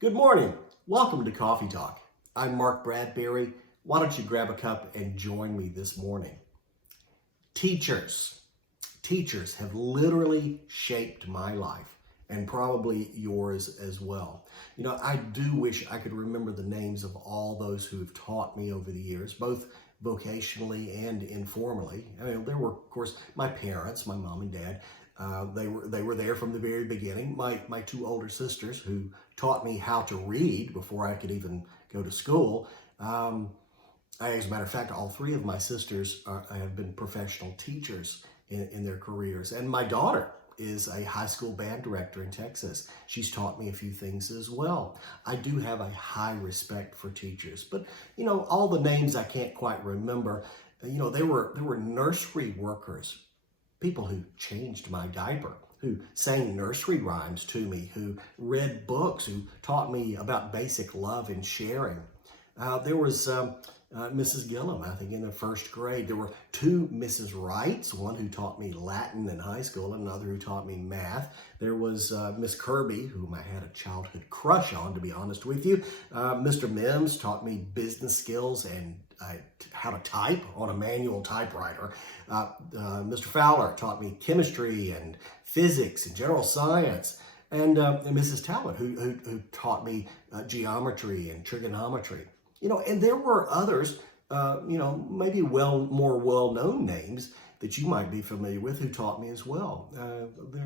Good morning. Welcome to Coffee Talk. I'm Mark Bradberry. Why don't you grab a cup and join me this morning? Teachers have literally shaped my life and probably yours as well. You know, I do wish I could remember the names of all those who have taught me over the years, both vocationally and informally. I mean, there were, of course, my parents, my mom and dad. They were there from the very beginning. My two older sisters who taught me how to read before I could even go to school. As a matter of fact, all three of my sisters have been professional teachers in their careers. And my daughter is a high school band director in Texas. She's taught me a few things as well. I do have a high respect for teachers, but you know, all the names I can't quite remember. You know, there were nursery workers, people who changed my diaper, who sang nursery rhymes to me, who read books, who taught me about basic love and sharing. There was Mrs. Gillum, I think, in the first grade. There were two Mrs. Wrights, one who taught me Latin in high school and another who taught me math. There was Miss Kirby, whom I had a childhood crush on, to be honest with you. Mr. Mims taught me business skills and how to type on a manual typewriter. Mr. Fowler taught me chemistry and physics and general science. And Mrs. Talbot, who taught me geometry and trigonometry. You know, and there were others, you know, maybe more well-known names that you might be familiar with who taught me as well.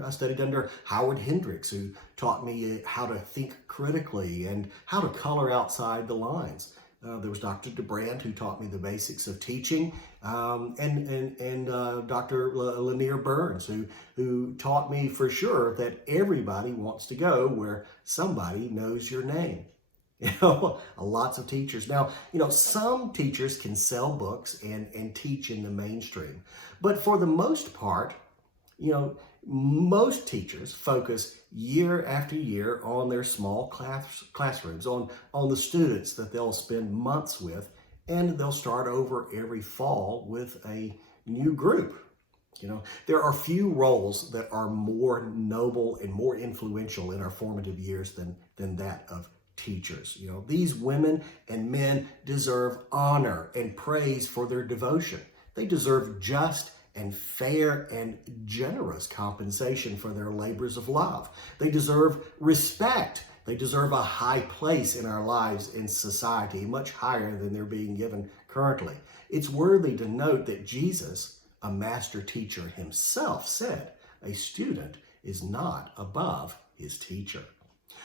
I studied under Howard Hendricks, who taught me how to think critically and how to color outside the lines. There was Dr. DeBrand, who taught me the basics of teaching, and Dr. Lanier Burns, who taught me for sure that everybody wants to go where somebody knows your name. You know, lots of teachers. Now, you know, some teachers can sell books and teach in the mainstream. But for the most part, you know, most teachers focus year after year on their small classrooms, on the students that they'll spend months with, and they'll start over every fall with a new group. You know, there are few roles that are more noble and more influential in our formative years than that of teachers. You know, these women and men deserve honor and praise for their devotion. They deserve just and fair and generous compensation for their labors of love. They deserve respect. They deserve a high place in our lives in society, much higher than they're being given currently. It's worthy to note that Jesus, a master teacher himself, said, "A student is not above his teacher."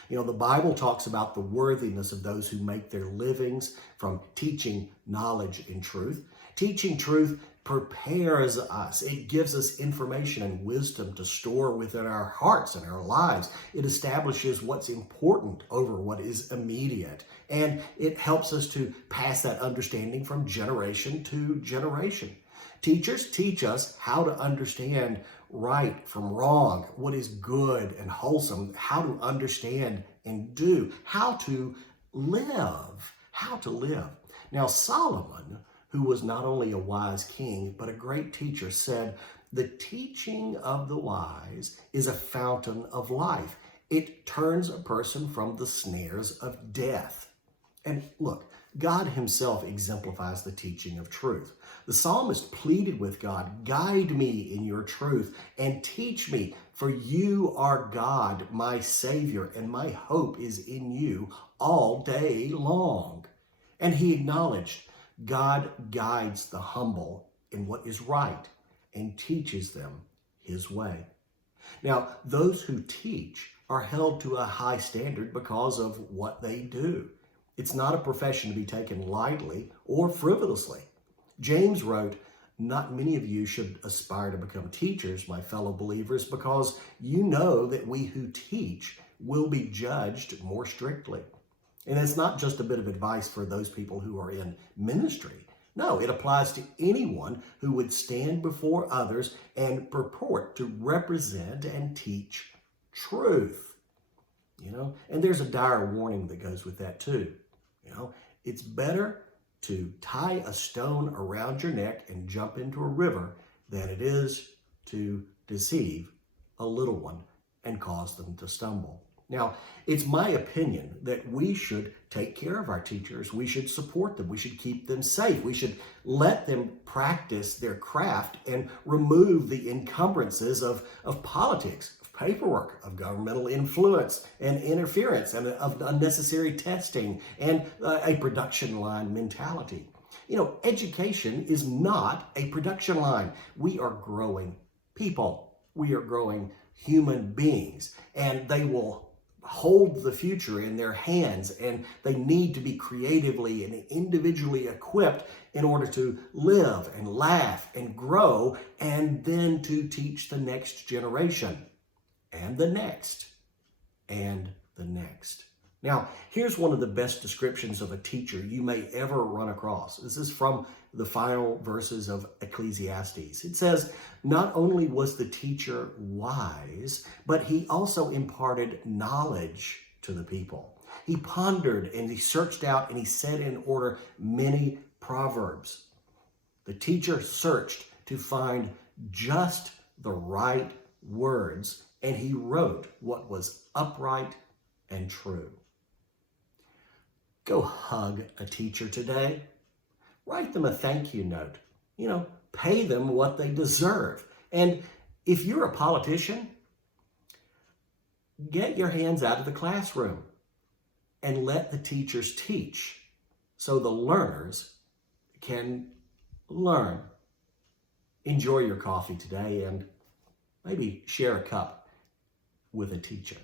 You know, the Bible talks about the worthiness of those who make their livings from teaching knowledge and truth. Teaching truth prepares us. It gives us information and wisdom to store within our hearts and our lives. It establishes what's important over what is immediate. And it helps us to pass that understanding from generation to generation. Teachers teach us how to understand right from wrong, what is good and wholesome, how to understand and do, how to live. Now, Solomon, who was not only a wise king, but a great teacher, said, "The teaching of the wise is a fountain of life. It turns a person from the snares of death." And look, God himself exemplifies the teaching of truth. The psalmist pleaded with God, "Guide me in your truth and teach me, for you are God, my Savior, and my hope is in you all day long." And he acknowledged, God guides the humble in what is right and teaches them his way. Now, those who teach are held to a high standard because of what they do. It's not a profession to be taken lightly or frivolously. James wrote, "Not many of you should aspire to become teachers, my fellow believers, because you know that we who teach will be judged more strictly." And it's not just a bit of advice for those people who are in ministry. No, it applies to anyone who would stand before others and purport to represent and teach truth. You know, and there's a dire warning that goes with that too. You know, it's better to tie a stone around your neck and jump into a river than it is to deceive a little one and cause them to stumble. Now, it's my opinion that we should take care of our teachers. We should support them. We should keep them safe. We should let them practice their craft and remove the encumbrances of politics, of paperwork, of governmental influence and interference, and of unnecessary testing and a production line mentality. You know, education is not a production line. We are growing people. We are growing human beings, and they will hold the future in their hands, and they need to be creatively and individually equipped in order to live and laugh and grow, and then to teach the next generation and the next and the next. Now, here's one of the best descriptions of a teacher you may ever run across. This is from the final verses of Ecclesiastes. It says, "Not only was the teacher wise, but he also imparted knowledge to the people. He pondered and he searched out and he set in order many proverbs." The teacher searched to find just the right words, and he wrote what was upright and true. Go hug a teacher today. Write them a thank you note. You know, pay them what they deserve. And if you're a politician, get your hands out of the classroom and let the teachers teach so the learners can learn. Enjoy your coffee today and maybe share a cup with a teacher.